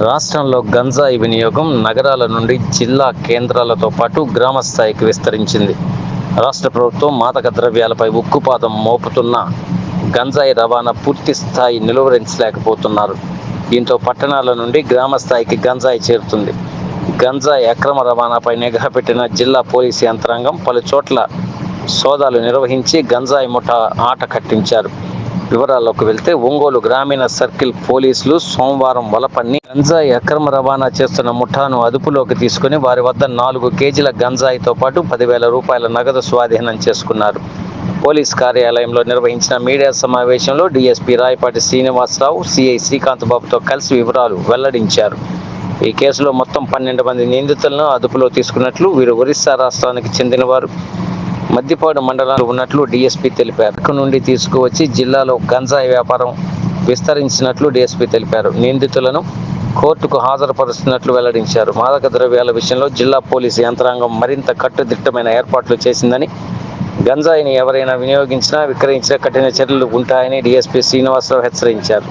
రాష్ట్రంలో గంజాయి వినియోగం నగరాల నుండి జిల్లా కేంద్రాలతో పాటు గ్రామ స్థాయికి విస్తరించింది. రాష్ట్ర ప్రభుత్వం మాదక ద్రవ్యాలపై ఉక్కుపాదం మోపుతున్న గంజాయి రవాణా పూర్తి స్థాయి నిలువరించలేకపోతున్నారు. దీంతో పట్టణాల నుండి గ్రామ స్థాయికి గంజాయి చేరుతుంది. గంజాయి అక్రమ రవాణాపై నిఘా పెట్టిన జిల్లా పోలీసు యంత్రాంగం పలు చోట్ల సోదాలు నిర్వహించి గంజాయి ముఠా ఆట కట్టించారు. వివరాల్లోకి వెళ్తే ఒంగోలు గ్రామీణ సర్కిల్ పోలీసులు సోమవారం వలపన్ని గంజాయి అక్రమ రవాణా చేస్తున్న ముఠాను అదుపులోకి తీసుకుని వారి వద్ద 4 కేజీల గంజాయితో పాటు 10,000 రూపాయల నగదు స్వాధీనం చేసుకున్నారు. పోలీస్ కార్యాలయంలో నిర్వహించిన మీడియా సమావేశంలో డీఎస్పీ రాయపాటి శ్రీనివాసరావు, సిఐ శ్రీకాంత్ బాబుతో కలిసి వివరాలు వెల్లడించారు. ఈ కేసులో మొత్తం 12 మంది నిందితులను అదుపులో తీసుకున్నట్లు, వీరు ఒరిస్సా రాష్ట్రానికి చెందినవారు, మద్దిపాడు మండలంలో ఉన్నట్లు డీఎస్పీ తెలిపారు. అక్కడి నుండి తీసుకువచ్చి జిల్లాలో గంజాయి వ్యాపారం విస్తరించినట్లు డీఎస్పీ తెలిపారు. నిందితులను కోర్టుకు హాజరుపరుస్తున్నట్లు వెల్లడించారు. మాదక ద్రవ్యాల విషయంలో జిల్లా పోలీసు యంత్రాంగం మరింత కట్టుదిట్టమైన ఏర్పాట్లు చేసిందని, గంజాయిని ఎవరైనా వినియోగించినా విక్రయించినా కఠిన చర్యలు ఉంటాయని డీఎస్పీ శ్రీనివాసరావు హెచ్చరించారు.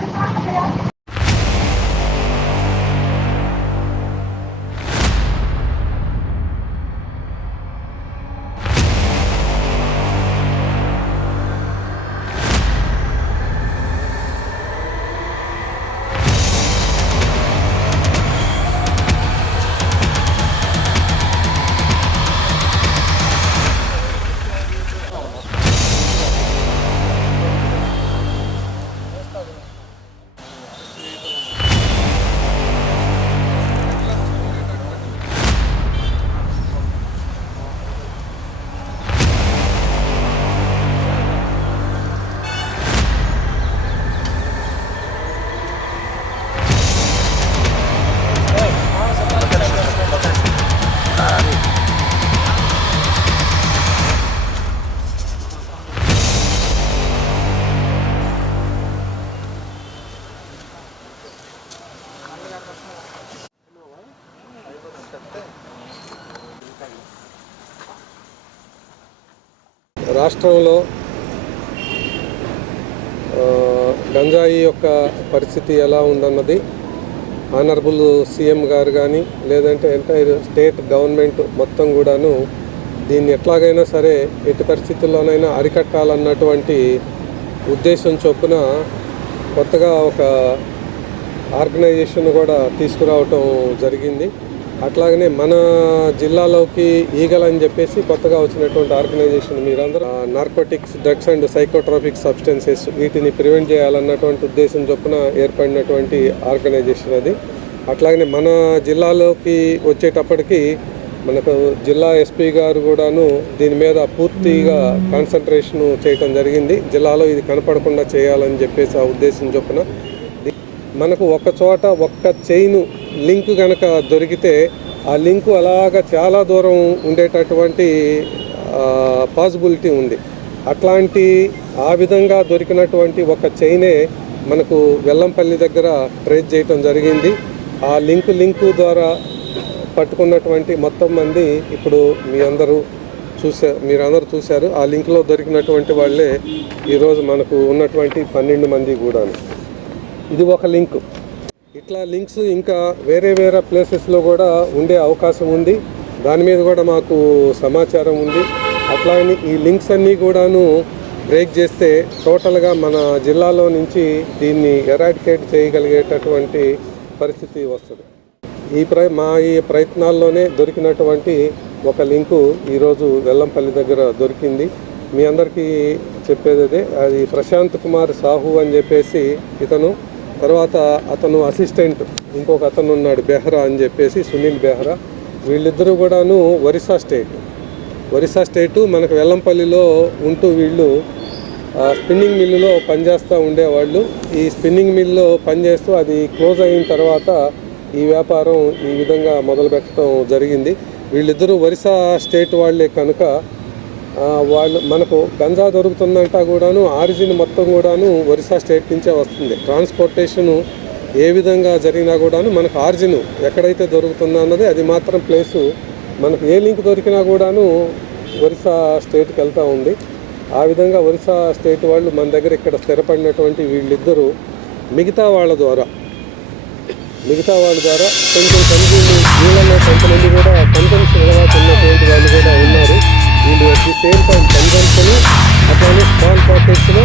రాష్ట్రంలో గంజాయి యొక్క పరిస్థితి ఎలా ఉందన్నది ఆనరబుల్ సీఎం గారు కానీ లేదంటే ఎంటైర్ స్టేట్ గవర్నమెంట్ మొత్తం కూడాను దీన్ని ఎట్లాగైనా సరే ఎట్టి పరిస్థితుల్లోనైనా అరికట్టాలన్నటువంటి ఉద్దేశం చొప్పున కొత్తగా ఒక ఆర్గనైజేషన్ కూడా తీసుకురావటం జరిగింది. అట్లాగనే మన జిల్లాలోకి ఈగల్ అని చెప్పేసి కొత్తగా వచ్చినటువంటి ఆర్గనైజేషన్, మీరందరూ narcotics, drugs and psychotropic substances వీటిని ప్రివెంట్ చేయాలన్నటువంటి ఉద్దేశం చొప్పున ఏర్పడినటువంటి ఆర్గనైజేషన్ అది. అట్లాగనే మన జిల్లాలోకి వచ్చేటప్పటికి మనకు జిల్లా ఎస్పీ గారు కూడాను దీని మీద పూర్తిగా కాన్సన్ట్రేషన్ చేయటం జరిగింది. జిల్లాలో ఇది కనపడకుండా చేయాలని చెప్పేసి ఆ ఉద్దేశం చొప్పున మనకు ఒక చోట ఒక్క చైన్ లింక్ కనుక దొరికితే ఆ లింకు అలాగా చాలా దూరం ఉండేటటువంటి పాసిబిలిటీ ఉంది. అట్లాంటి ఆ విధంగా దొరికినటువంటి ఒక చైనే మనకు వెల్లంపల్లి దగ్గర ట్రేస్ చేయటం జరిగింది. ఆ లింకు ద్వారా పట్టుకున్నటువంటి మొత్తం మంది ఇప్పుడు మీరందరూ చూశారు. ఆ లింక్లో దొరికినటువంటి వాళ్ళే ఈరోజు మనకు ఉన్నటువంటి 12 మంది కూడా. ఇది ఒక లింక్. ఇట్లా లింక్స్ ఇంకా వేరే ప్లేసెస్లో కూడా ఉండే అవకాశం ఉంది. దాని మీద కూడా మాకు సమాచారం ఉంది. అట్లాగని ఈ లింక్స్ అన్నీ కూడాను బ్రేక్ చేస్తే టోటల్గా మన జిల్లాలో నుంచి దీన్ని ఎరాడికేట్ చేయగలిగేటటువంటి పరిస్థితి వస్తుంది. ఈ ప్రయత్నాల్లోనే దొరికినటువంటి ఒక లింకు ఈరోజు వెల్లంపల్లి దగ్గర దొరికింది. మీ అందరికీ చెప్పేది అదే. అది ప్రశాంత్ కుమార్ సాహు అని చెప్పేసి ఇతను, తర్వాత అతను అసిస్టెంట్ ఇంకొక అతను ఉన్నాడు బెహ్రా అని చెప్పేసి, సునీల్ బెహ్రా. వీళ్ళిద్దరూ కూడాను ఒరిస్సా స్టేటు మనకు వెల్లంపల్లిలో ఉంటూ వీళ్ళు స్పిన్నింగ్ మిల్లులో పనిచేస్తూ ఉండేవాళ్ళు. ఈ స్పిన్నింగ్ మిల్లులో పనిచేస్తూ అది క్లోజ్ అయిన తర్వాత ఈ వ్యాపారం ఈ విధంగా మొదలుపెట్టడం జరిగింది. వీళ్ళిద్దరూ ఒరిస్సా స్టేట్ వాళ్ళే కనుక వాళ్ళు మనకు గంజా దొరుకుతుందంటా కూడాను ఆరిజిన్ మొత్తం కూడాను ఒరిస్సా స్టేట్ నుంచే వస్తుంది. ట్రాన్స్పోర్టేషను ఏ విధంగా జరిగినా కూడాను మనకు ఆరిజిన్ ఎక్కడైతే దొరుకుతుందో అన్నది అది మాత్రం ప్లేసు మనకు ఏ లింక్ దొరికినా కూడాను ఒరిస్సా స్టేట్కి వెళ్తూ ఉంది. ఆ విధంగా ఒరిస్సా స్టేట్ వాళ్ళు మన దగ్గర ఇక్కడ స్థిరపడినటువంటి వీళ్ళిద్దరూ మిగతా వాళ్ళ ద్వారా మిగతా వాళ్ళ ద్వారా కొంచెం వీళ్ళలో కొంతమంది కూడా కన్జంప్షన్ అలవాటు ఉన్నటువంటి వాళ్ళు కూడా ఉన్నారు. వీళ్ళు at the same time consumption అట్లానే స్మాల్ పాకెట్స్లో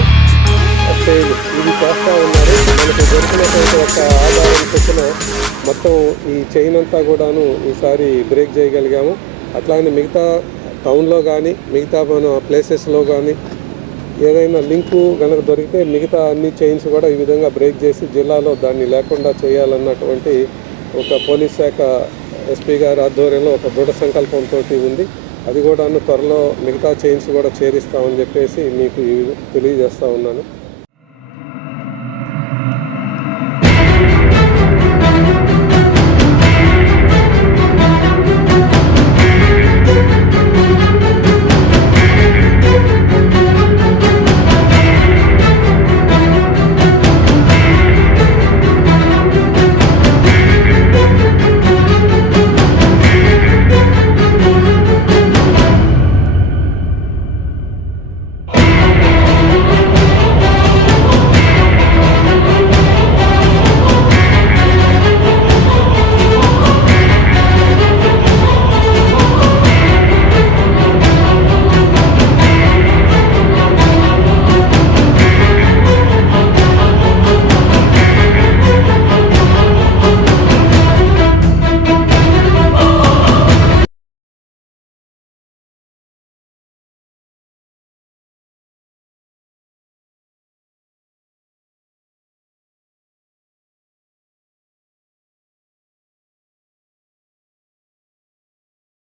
సేల్ ఇది చేస్తూ ఉన్నారు. మనకు దొరికినటువంటి ఒక ఆధారం చొప్పున మొత్తం ఈ చైన్ అంతా కూడాను ఈసారి బ్రేక్ చేయగలిగాము. అట్లానే మిగతా టౌన్లో కానీ మిగతా మన ప్లేసెస్లో కానీ ఏదైనా లింకు కనుక దొరికితే మిగతా అన్ని చైన్స్ కూడా ఈ విధంగా బ్రేక్ చేసి జిల్లాలో దాన్ని లేకుండా చేయాలన్నటువంటి ఒక పోలీస్ శాఖ ఎస్పీ గారి ఆధ్వర్యంలో ఒక దృఢ సంకల్పంతో ఉంది. అది కూడాను త్వరలో మిగతా చైన్స్ కూడా చేరిస్తామని చెప్పేసి మీకు తెలియజేస్తూ ఉన్నాను.